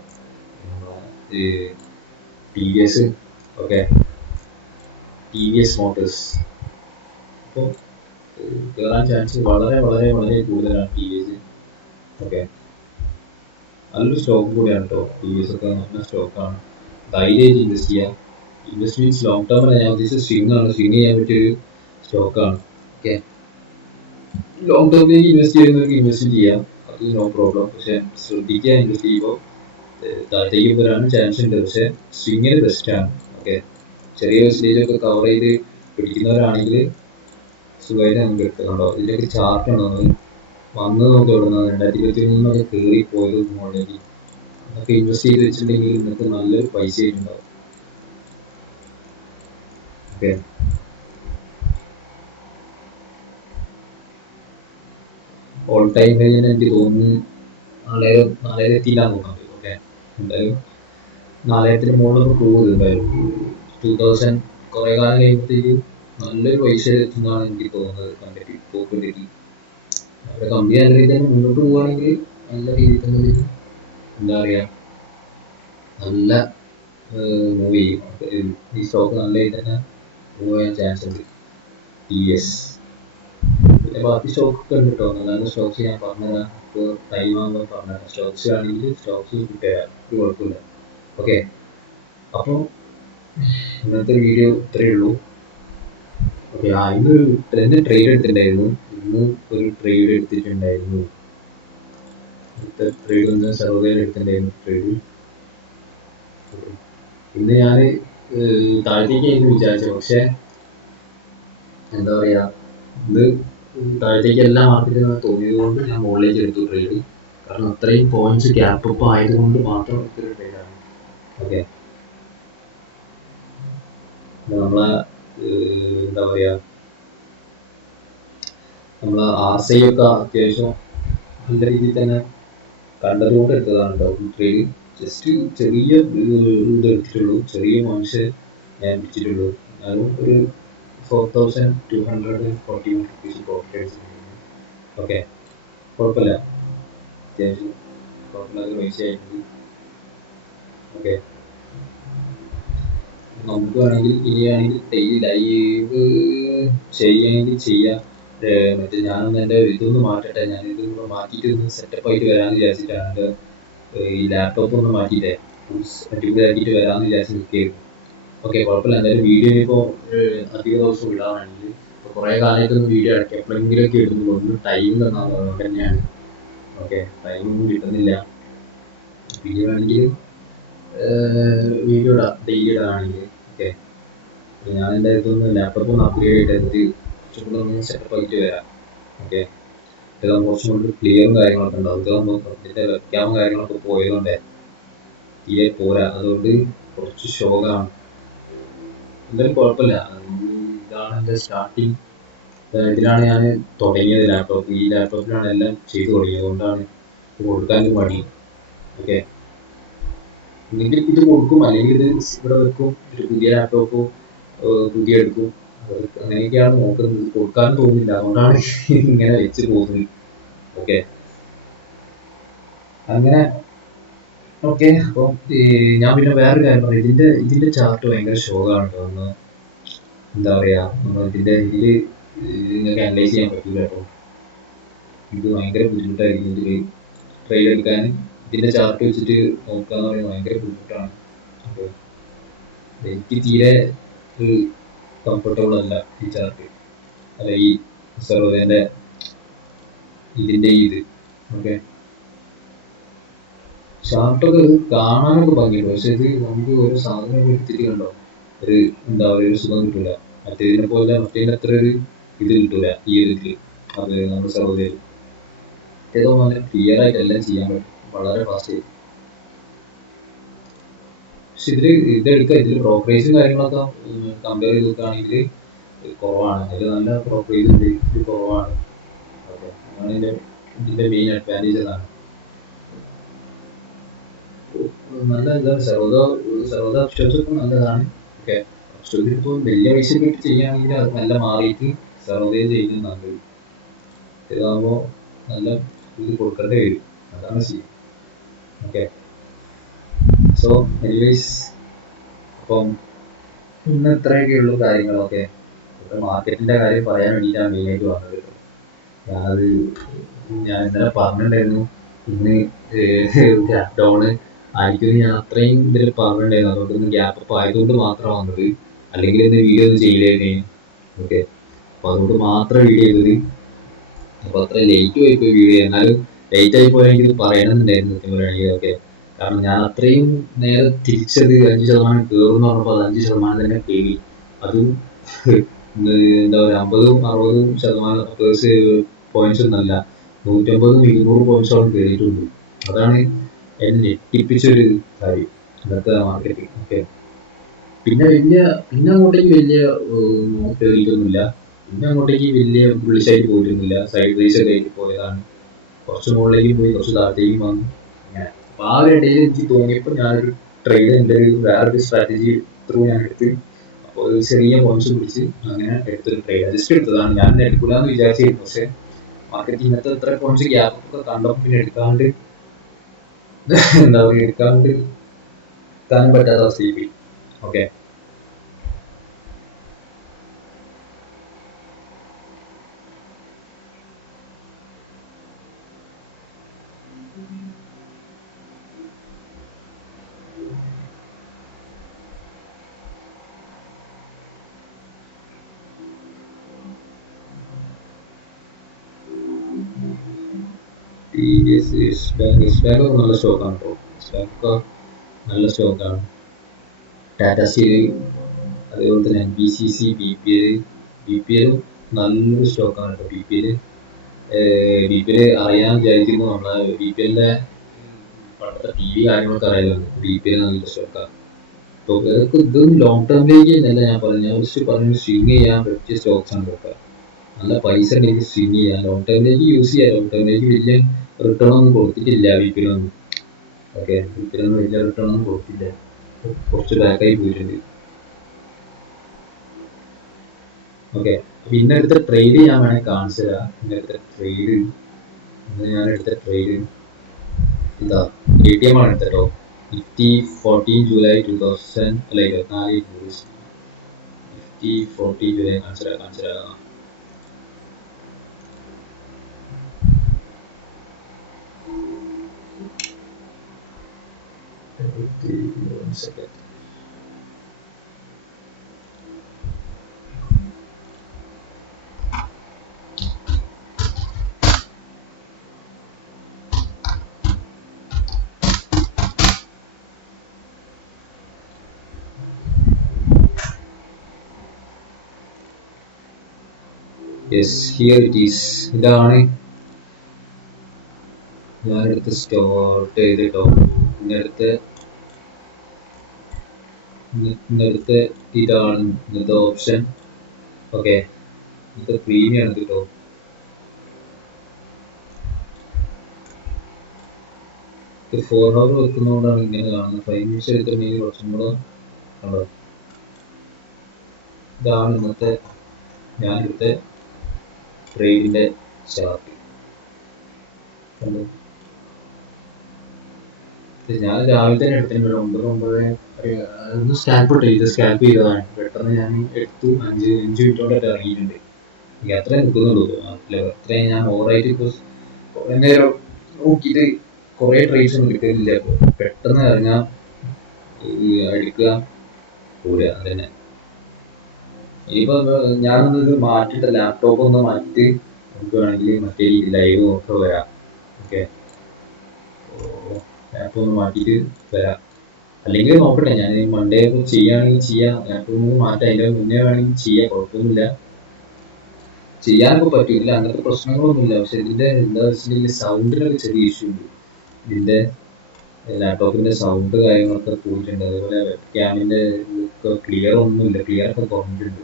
നമ്മളെ TVS. Okay, TVS Motors. അപ്പോൾ കയറാൻ ചാൻസ് വളരെ വളരെ വളരെ കൂടുതലാണ് TVS. ഓക്കെ, നല്ലൊരു സ്റ്റോക്ക് കൂടിയാണ് കേട്ടോ TVS ഒക്കെ, നല്ല സ്റ്റോക്കാണ്. ധൈര്യമായിട്ട് ഇൻവെസ്റ്റ് ചെയ്യാം. ഇൻവെസ്റ്റ് മീൻസ് ലോങ് ടേം അല്ല ഞാൻ ഉദ്ദേശിച്ചത്, സ്വിംഗ് ആണ്. സ്വിംഗ് ചെയ്യാൻ പറ്റിയൊരു സ്റ്റോക്കാണ്. ഓക്കെ, ലോങ് ടേമിലേക്ക് ഇൻവെസ്റ്റ് ചെയ്യുന്നവർക്ക് ഇൻവെസ്റ്റ് ചെയ്യാം, അത് നോ പ്രോബ്ലം. പക്ഷെ ശ്രദ്ധിക്കുക, ഇൻവെസ്റ്റ് ചെയ്യുമ്പോൾ താഴത്തേക്ക് വരാനും ചാൻസ് ഉണ്ട്, പക്ഷെ സ്വിങ്ങിന് ബെസ്റ്റാണ്. ഓക്കെ, ചെറിയ സ്റ്റേജൊക്കെ കവർ ചെയ്ത് പിടിക്കുന്നവരാണെങ്കിൽ സുഖമായിട്ട് നമുക്ക് എടുക്കുന്നുണ്ടോ. ഇതിൻ്റെയൊക്കെ ചാർട്ട് ഉണ്ടോ വന്ന് നോക്കി വിടുന്നത് 2023 കയറി പോയത് മുകളിലേക്ക്. അതൊക്കെ ഇൻവെസ്റ്റ് ചെയ്ത് വെച്ചിട്ടുണ്ടെങ്കിൽ നിങ്ങൾക്ക് നല്ലൊരു പൈസ ആയിട്ടുണ്ടാവും. ഓക്കെ, ഓൾ ടൈം കഴിഞ്ഞാൽ എനിക്ക് തോന്നുന്നു 4000 എത്തിയില്ലാന്ന് തോന്നുന്നത്. ഓക്കെ, എന്തായാലും 4000 മുകളിലൊക്കെ പോകും എന്തായാലും. 2000 കുറേ കാലം കഴിയുമ്പോഴത്തേക്ക് നല്ലൊരു പൈസ എത്തുന്നതാണ് എനിക്ക് തോന്നുന്നത്. കണ്ടിട്ട് പോക്കുണ്ടിട്ട് അവിടെ കമ്പനി നല്ല രീതിയിൽ തന്നെ മുന്നോട്ട് പോവുകയാണെങ്കിൽ നല്ല രീതിയിൽ തന്നെ എന്താ പറയുക, നല്ല മൂവ് ചെയ്യും. ഈ സ്റ്റോക്ക് നല്ല രീതിയിൽ തന്നെ മൂവ് ചെയ്യാൻ ചാൻസ് ഉണ്ട്. TVS പിന്നെ ബാക്കി സ്റ്റോക്കൊക്കെ ഉണ്ട് കേട്ടോ. നല്ല നല്ല സ്റ്റോക്സ് ഞാൻ പറഞ്ഞുതരാം. ഇപ്പോൾ ടൈം ആകുമ്പോൾ പറഞ്ഞുതരാം. സ്റ്റോക്സ് ആണെങ്കിൽ സ്റ്റോക്സ് കിട്ടുക, ഒരു കുഴപ്പമില്ല. ഓക്കെ, അപ്പോൾ ഇന്നത്തെ വീഡിയോ ഇത്രയേ ഉള്ളൂ. ഓക്കെ, ഇന്നൊരു ട്രെൻഡ് ട്രേഡ് എടുത്തിട്ടുണ്ടായിരുന്നു. ഇന്ന് ഒരു ട്രേഡ് എടുത്തിട്ടുണ്ടായിരുന്നു. ട്രേഡ് ഒന്ന് സർവൈവ് എടുത്തിട്ടുണ്ടായിരുന്നു ട്രേഡ്. ഇന്ന് ഞാൻ താഴത്തേക്കായിരുന്നു വിചാരിച്ചത്, പക്ഷെ എന്താ പറയുക, ഇത് താഴത്തേക്ക് എല്ലാ മാർക്കറ്റിൽ തോന്നിയത് കൊണ്ട് ഞാൻ മുകളിലേക്ക് എടുത്തു ട്രേഡ്. കാരണം അത്രയും പോയിന്റ്സ് ഗ്യാപ്പ് അപ്പ് ആയതുകൊണ്ട് മാത്രം എടുത്തൊരു ട്രേഡാണ്. ഓക്കെ, നമ്മളെ എന്താ പറയുക, നമ്മളെ RSI ഒക്കെ അത്യാവശ്യം നല്ല രീതിയിൽ തന്നെ കണ്ടതുകൊണ്ട് എടുത്തതാണ് കേട്ടോ ട്രേഡ്. ജസ്റ്റ് ചെറിയ ഇത് എടുത്തിട്ടുള്ളൂ, ചെറിയ മനുഷ്യൻ ഞാൻ പിടിച്ചിട്ടുള്ളൂ. ഞാനും ഒരു 4241 റുപ്പീസ് പ്രോഫിറ്റ് അടിച്ചിട്ടുണ്ട്. ഓക്കെ, കുഴപ്പമില്ല, അത്യാവശ്യം കുഴപ്പമില്ലാത്ത പൈസ ആയിട്ടുണ്ട്. ഓക്കെ, നമുക്ക് വേണമെങ്കിൽ ഇനിയാണെങ്കിൽ ലൈവ് ചെയ്യണമെങ്കിൽ ചെയ്യാം. മറ്റേ ഞാനൊന്ന് എൻ്റെ ഇതൊന്ന് മാറ്റട്ടെ, ഞാൻ ഇതൊന്ന് മാറ്റിയിട്ട് ഒന്ന് സെറ്റപ്പ് ആയിട്ട് വരാമെന്ന് വിചാരിച്ചിട്ടാണ്. എൻ്റെ ഈ ലാപ്ടോപ്പ് ഒന്ന് മാറ്റിയിട്ടേ അടിപൊളിയാക്കിയിട്ട് വരാമെന്ന് വിചാരിച്ച് നിൽക്കുകയായിരുന്നു. ഓക്കെ, കുഴപ്പമില്ല. എന്തായാലും വീഡിയോ ഇപ്പോൾ അധിക ദിവസം ഇടാനാണെങ്കിൽ ഇപ്പോൾ കുറേ കാലമായിട്ടൊന്നും വീഡിയോ ഇടയ്ക്ക് എപ്പോഴെങ്കിലുമൊക്കെ ഇടുന്നുള്ളൂ. ഒന്ന് ടൈം തന്നാണ്, അതുകൊണ്ട് തന്നെയാണ്. ഓക്കെ, ടൈമൊന്നും കിട്ടുന്നില്ല. വീഡിയോ ആണെങ്കിൽ വീഡിയോ ഇടാം, ഡെയിലി ഇടാനാണെങ്കിൽ. ഓക്കെ, ഞാൻ എൻ്റെ ഇതൊന്ന് ലാപ്ടോപ്പ് ഒന്ന് അപ്ഗ്രേഡ് ചെയ്തിട്ട് കുറച്ചും കൂടെ ഒന്ന് സെറ്റപ്പ് ആയിട്ട് വരാം. ഓക്കെ, ഇതാകുമ്പോൾ കുറച്ചും കൂടി ക്ലിയറും കാര്യങ്ങളൊക്കെ ഉണ്ടാവും. ഇതാകുമ്പോൾ ഇതിൻ്റെ വെബ്ക്യാമും കാര്യങ്ങളൊക്കെ പോയതുകൊണ്ടേ തീരെ പോരാ, അതുകൊണ്ട് കുറച്ച് ഷോക്കാണ്. എന്തായാലും കുഴപ്പമില്ല. ഇതാണ് എൻ്റെ സ്റ്റാർട്ടിങ്. ഇതിലാണ് ഞാൻ തുടങ്ങിയത് ലാപ്ടോപ്പ്. ഈ ലാപ്ടോപ്പിലാണ് എല്ലാം ചെയ്തു തുടങ്ങിയത്, അതുകൊണ്ടാണ് കൊടുക്കാൻ മടി. ഓക്കെ, ഒന്നെങ്കിൽ ഇത് കൊടുക്കും, അല്ലെങ്കിൽ ഇത് ഇവിടെ വെക്കും, ഒരു പുതിയ ലാപ്ടോപ്പ് പുതിയ എടുക്കും. അങ്ങനെയൊക്കെയാണ് നോക്കുന്നത്. കൊടുക്കാൻ തോന്നുന്നില്ല, അതുകൊണ്ടാണ് ഇങ്ങനെ വെച്ച് പോകുന്നത്. ഓക്കെ, അങ്ങനെ. ഓക്കെ, അപ്പം ഞാൻ പിന്നെ വേറൊരു കാര്യം പറയാം. ഇതിന്റെ ചാർട്ട് ഭയങ്കര ഷോക്കാണ് കേട്ടോ. എന്താ പറയാ, ഇതില് നിങ്ങൾക്ക് അനലൈസ് ചെയ്യാൻ പറ്റൂല കേട്ടോ. ഇത് ഭയങ്കര ബുദ്ധിമുട്ടായിരിക്കും ഇതില് ട്രേഡ് എടുക്കാൻ. ഇതിന്റെ ചാർട്ട് വെച്ചിട്ട് നോക്കാന്ന് പറയുന്നത് ഭയങ്കര ബുദ്ധിമുട്ടാണ്. അപ്പോൾ എനിക്ക് തീരെ കംഫർട്ടബിൾ അല്ല ഈ ചാർട്ട്, അല്ല ഈ സർവേന്റെ ഇതിന്റെ ഇത്. ഓക്കെ, ചാർട്ടൊക്കെ കാണാനൊക്കെ ഭംഗിയുണ്ട്, പക്ഷെ ഇത് നമുക്ക് ഓരോ സാധനം എടുത്തിട്ട് കണ്ടോ ഒരു എന്താ പറയുക, ഒരു സുഖം കിട്ടൂല. മറ്റേതിനെ പോലെ മറ്റേതിന് അത്ര ഒരു ഇത് കിട്ടൂല ഈ ഒരു ഇതില്. അത് നമ്മുടെ സർവേയിൽ ഏതോ നല്ല ക്ലിയർ ആയിട്ട് എല്ലാം ചെയ്യാൻ പറ്റും, വളരെ ഫാസ്റ്റ് ആയി. പക്ഷെ ഇതെടുക്കുക, ഇതിൽ ബ്രോക്കറേജും കാര്യങ്ങളൊക്കെ കമ്പയർ ചെയ്ത് നോക്കുകയാണെങ്കിൽ കുറവാണ്. അതിൽ നല്ല ബ്രോക്കറേജ് ഉണ്ട്, ഇത് കുറവാണ്. ഓക്കെ, അതാണ് ഇതിന്റെ മെയിൻ അഡ്വാൻറ്റേജ്. അതാണ് നല്ല ഇതാണ്. സർവ്വത അപ്സ്റ്റോക്സ് നല്ലതാണ്. ഓക്കെ, അപ്സ്റ്റോക്കിൽ ഇപ്പോൾ വലിയ പൈസ ഇട്ട് ചെയ്യുകയാണെങ്കിൽ അത് നല്ല മാറിയിട്ട് സർവ്വതയിൽ ചെയ്യുന്നത് നല്ലത്. ഇതാകുമ്പോൾ നല്ല ഇത് കൊടുക്കേണ്ടി വരും, അതാണ് ചെയ്യും. ഓക്കെ, സോ എനിവേസ്, അപ്പം ഇന്ന് ഇത്രയൊക്കെ ഉള്ളൂ കാര്യങ്ങളൊക്കെ. ഇപ്പം മാർക്കറ്റിന്റെ കാര്യം പറയാൻ വേണ്ടിയിട്ടാണ് മെയിനായിട്ട് വന്നത്. ഞാനത് ഞാൻ ഇന്നലെ പറഞ്ഞിട്ടുണ്ടായിരുന്നു ഇന്ന് ഗ്യാപ് ഡൗണ് ആയിരിക്കും, ഞാൻ അത്രയും ഇതിൽ പറഞ്ഞിട്ടുണ്ടായിരുന്നു. അതുകൊണ്ട് ഇന്ന് ഗ്യാപ്പ് അപ്പ് ആയതുകൊണ്ട് മാത്രമാണ് വന്നത്, അല്ലെങ്കിൽ ഇന്ന് വീഡിയോ ഒന്നും ചെയ്യില്ലായിരുന്നു. ഓക്കെ, അപ്പോൾ അതുകൊണ്ട് മാത്രം വീഡിയോ ചെയ്തത്. അപ്പോൾ അത്ര ലേറ്റ് പോയിപ്പോയി വീഡിയോ. എന്നാലും ലേറ്റ് ആയി പോയെങ്കിൽ പറയണമെന്നുണ്ടായിരുന്നു സത്യം പറയുകയാണെങ്കിൽ. ഓക്കെ, കാരണം ഞാൻ അത്രയും നേരെ തിരിച്ചത് 5% കയറും എന്ന് പറഞ്ഞപ്പോൾ അത് 5% തന്നെ കയറി. അതും എന്താ പറയുക 50-60% പോയിന്റ്സ് ഒന്നല്ല, 150-200 പോയിന്റ്സോളം കയറിയിട്ടുണ്ട്. അതാണ് എന്നെ ഞെട്ടിപ്പിച്ചൊരു കാര്യം ഇന്നത്തെ മാർക്കറ്റ്. ഓക്കെ, പിന്നെ അങ്ങോട്ടേക്ക് വലിയ കയറിയിട്ടൊന്നുമില്ല. പിന്നെ അങ്ങോട്ടേക്ക് വലിയ ബുള്ളിഷായിട്ട് പോയിട്ടൊന്നുമില്ല. സൈഡ് വേസ് ഒക്കെ ആയിട്ട് പോയതാണ്. കുറച്ച് മുകളിലേക്ക് പോയി, കുറച്ച് താഴത്തേക്കും വന്നു. അങ്ങനെ അപ്പോൾ ആ ഒരു ഇടയിൽ എനിക്ക് തോന്നിയപ്പോൾ ഞാനൊരു ട്രേഡ് എൻ്റെ വേറൊരു സ്ട്രാറ്റജി ത്രൂ ഞാൻ എടുത്ത്, അപ്പോൾ ഒരു ചെറിയ പോയിന്റ്സ് പിടിച്ച് അങ്ങനെ എടുത്തൊരു ട്രേഡ് ജസ്റ്റ് എടുത്തതാണ്. ഞാൻ എടുക്കില്ലാന്ന് വിചാരിച്ചിരുന്നു. പക്ഷെ മാർക്കറ്റ് ഇന്നത്തെ എത്ര പോയിന്റ്സ് ഗ്യാപ്പൊക്കെ കണ്ടപ്പോൾ പിന്നെ എടുക്കാണ്ട് എന്താ പറയുക, എടുക്കാണ്ട് എത്താനും പറ്റാത്ത അവസ്ഥയിൽ. ഓക്കെ, യെസ് ബാങ്ക് ഒക്കെ നല്ല സ്റ്റോക്കാണ് കേട്ടോ. ബാങ്ക് നല്ല സ്റ്റോക്കാണ്. ടാറ്റ സ്റ്റീൽ, അതേപോലെ തന്നെ NBCC, BPL നല്ലൊരു സ്റ്റോക്കാണ് കേട്ടോ. BPL അറിയാൻ വിചാരിക്കുന്നു. നമ്മളെ BPL-ന്റെ പണ്ടത്തെ TV കാര്യങ്ങളൊക്കെ അറിയാമല്ലോ. BPL നല്ല സ്റ്റോക്കാണ്. അപ്പോൾ ഇതൊക്കെ ഇതും ലോങ് ടേമിലേക്ക് എന്നല്ല ഞാൻ പറഞ്ഞു, ഞാൻ ജസ്റ്റ് പറഞ്ഞു സ്വിങ് ചെയ്യാൻ പറ്റിയ സ്റ്റോക്സ് ആണ് ഇതൊക്കെ. നല്ല പൈസ ഉണ്ടെങ്കിൽ സ്വിങ് ചെയ്യാം, ലോങ് ടേമിലേക്ക് യൂസ് ചെയ്യാം. ലോങ് ടേമിലേക്ക് വലിയ റിട്ടേൺ ഒന്നും കൊടുത്തിട്ടില്ല BPL-ഒന്നും. ഓക്കെ, BPL-ഒന്നും വലിയ റിട്ടേൺ ഒന്നും കൊടുത്തില്ല, കുറച്ച് ബാക്കായി പോയിട്ടുണ്ട്. ഓക്കെ, അപ്പം ഇന്നെടുത്ത ട്രേഡ് ഞാൻ വേണമെങ്കിൽ കാണിച്ചു തരാം. ഇന്നെടുത്ത ട്രേഡ്, ഞാൻ എടുത്ത ട്രേഡ് ഇതാ ATM ആണ് എടുത്തോ. Nifty 14 July 2000 അല്ല 24 Nifty 14 July കാണിച്ചു തരാം. Second. Yes, here it is. ഇതാണ് ഞാനെടുത്ത് സ്റ്റാർട്ട് ചെയ്തിട്ടോ. ഇന്നടുത്ത് ഇതാണ് ഇന്നത്തെ ഓപ്ഷൻ. ഓക്കെ, ഇന്നത്തെ പ്രീമിയം ആണ് കേട്ടോ. ഇത് 4 hour വെക്കുന്നതുകൊണ്ടാണ് ഇങ്ങനെ കാണുന്നത്. 5 minutes എടുത്തിട്ടുണ്ടെങ്കിൽ കുറച്ചും കൂടെ കണ്ടോ. ഇതാണ് ഇന്നത്തെ ഞാനെടുത്ത ട്രേഡിന്റെ ചാർട്ട്. ഞാൻ രാവിലെ തന്നെ എടുത്തിട്ടുണ്ട്. 9 സ്കാൽപ്പ് ചെയ്തതാണ്. പെട്ടെന്ന് ഞാൻ എടുത്തു. 5 മിനിറ്റോടെ ഇറങ്ങിയിട്ടുണ്ട്. എനിക്ക് അത്രയും നിൽക്കുന്നുള്ളൂ. അത്രയും ഞാൻ ഓവറായിട്ട് ഇപ്പോൾ കുറേ നേരം നോക്കിയിട്ട് കുറേ ട്രേഡ്സ് ഒന്നും എടുക്കുന്നില്ല. അപ്പോൾ പെട്ടെന്ന് ഇറങ്ങാം, എടുക്കുക, പോരുക, അതന്നെ. ഇനിയിപ്പോൾ ഞാനൊന്നത് മാറ്റിയിട്ട് ലാപ്ടോപ്പ് ഒന്ന് മാറ്റിയിട്ട് നമുക്ക് വേണമെങ്കിൽ മറ്റേ ലൈവ് നോക്കി വരാം. ഓക്കെ, ലാപ്പ് ഒന്ന് മാറ്റിയിട്ട് വരാം. അല്ലെങ്കിൽ നോക്കട്ടെ, ഞാൻ മൺഡേ ചെയ്യുകയാണെങ്കിൽ ചെയ്യാം. ലാപ്പ് ഒന്ന് മാറ്റാം, അതിൻ്റെ മുന്നേ വേണമെങ്കിൽ ചെയ്യാം, കുഴപ്പമൊന്നുമില്ല. ചെയ്യാനൊക്കെ പറ്റില്ല, അങ്ങനത്തെ പ്രശ്നങ്ങളൊന്നുമില്ല. പക്ഷെ ഇതിൻ്റെ എന്താ വെച്ചിട്ടുണ്ടെങ്കിൽ സൗണ്ടിനൊക്കെ ചെറിയ ഇഷ്യൂ ഉണ്ട്. ഇതിൻ്റെ ലാപ്ടോപ്പിൻ്റെ സൗണ്ട് കാര്യങ്ങളൊക്കെ പോയിട്ടുണ്ട്. അതേപോലെ വെബ് ക്യാമിൻ്റെ ഒക്കെ ക്ലിയർ ഒന്നുമില്ല, ക്ലിയർ ഒക്കെ കുറഞ്ഞിട്ടുണ്ട്.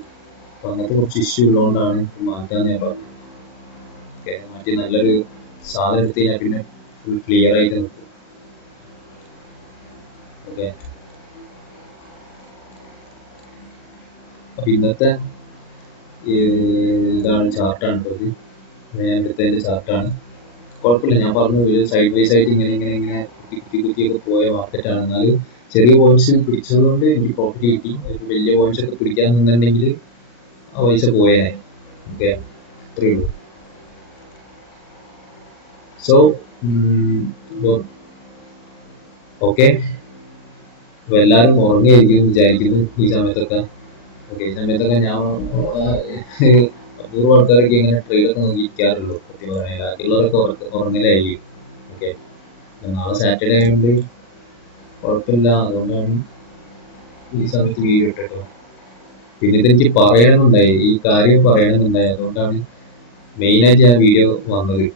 അപ്പോൾ അങ്ങനത്തെ കുറച്ച് ഇഷ്യൂ ഉള്ളതുകൊണ്ടാണ് മാറ്റാൻ ഞാൻ പറഞ്ഞത്. ഓക്കെ, മാറ്റി നല്ലൊരു സാധനം എടുത്ത് കഴിഞ്ഞാൽ പിന്നെ ഫുൾ ക്ലിയർ ആയിട്ട് നിൽക്കും. ഓക്കെ, അപ്പം ഇന്നത്തെ ഇതാണ് ചാർട്ടാണ്. ഞാൻ എടുത്തതിൻ്റെ ചാർട്ടാണ്. കുഴപ്പമില്ല, ഞാൻ പറഞ്ഞു ഒരു സൈഡ് വൈസ് ആയിട്ട് ഇങ്ങനെ കുത്തിയൊക്കെ പോയ മാർക്കറ്റാണ്. എന്നാലും ചെറിയ പോയിന്റ്സ് പിടിച്ചതുകൊണ്ട് എനിക്ക് പ്രോഫിറ്റ് കിട്ടി. വലിയ പോയിന്റ്സ് ഒക്കെ പിടിക്കാന്നുണ്ടെങ്കിൽ ആ പൈസ പോയേനെ. ഓക്കെ, അത്രയേ ഉള്ളൂ. സോ ഓക്കെ, അപ്പോൾ എല്ലാവരും ഉറങ്ങിയായിരിക്കും വിചാരിക്കുന്നു ഈ സമയത്തൊക്കെ. ഓക്കെ, ഈ സമയത്തൊക്കെ ഞാൻ അപൂർവ ആൾക്കാരൊക്കെ ഇങ്ങനെ ട്രെയിലൊക്കെ നോക്കിയിരിക്കാറുള്ളൂ. സത്യം പറഞ്ഞാൽ ബാക്കിയുള്ളവരൊക്കെ ഉറങ്ങലായിരിക്കും. ഓക്കെ, നാളെ സാറ്റർഡേ ആയതുകൊണ്ട് കുഴപ്പമില്ല, അതുകൊണ്ടാണ് ഈ സമയത്ത് വീഡിയോ ഇട്ടോ. പിന്നെ ഇതെനിക്ക് പറയണമെന്നുണ്ടായി, ഈ കാര്യം പറയണമെന്നുണ്ടായി, അതുകൊണ്ടാണ് മെയിനായിട്ട് ഞാൻ വീഡിയോ വന്നത്.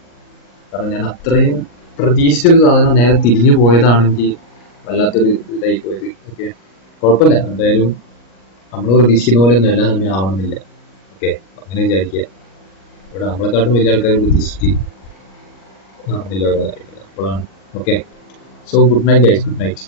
കാരണം ഞാൻ അത്രയും പ്രതീക്ഷിച്ചൊരു സാധനം നേരെ തിരിഞ്ഞു പോയതാണെങ്കിൽ വല്ലാത്തൊരു ഇതായി പോയത്. ഓക്കെ, കുഴപ്പമില്ല, എന്തായാലും നമ്മൾ പ്രതീക്ഷിക്കുന്ന പോലെ ഒന്നും എല്ലാ സമയം ആവുന്നില്ല. ഓക്കെ, അങ്ങനെ വിചാരിക്കുക. ഇവിടെ നമ്മളെക്കാളും വലിയ ആൾക്കാർ പ്രതീക്ഷിച്ച് ആവുന്നില്ല കാര്യങ്ങൾ അപ്പോഴാണ്. Okay, so good night guys, good night.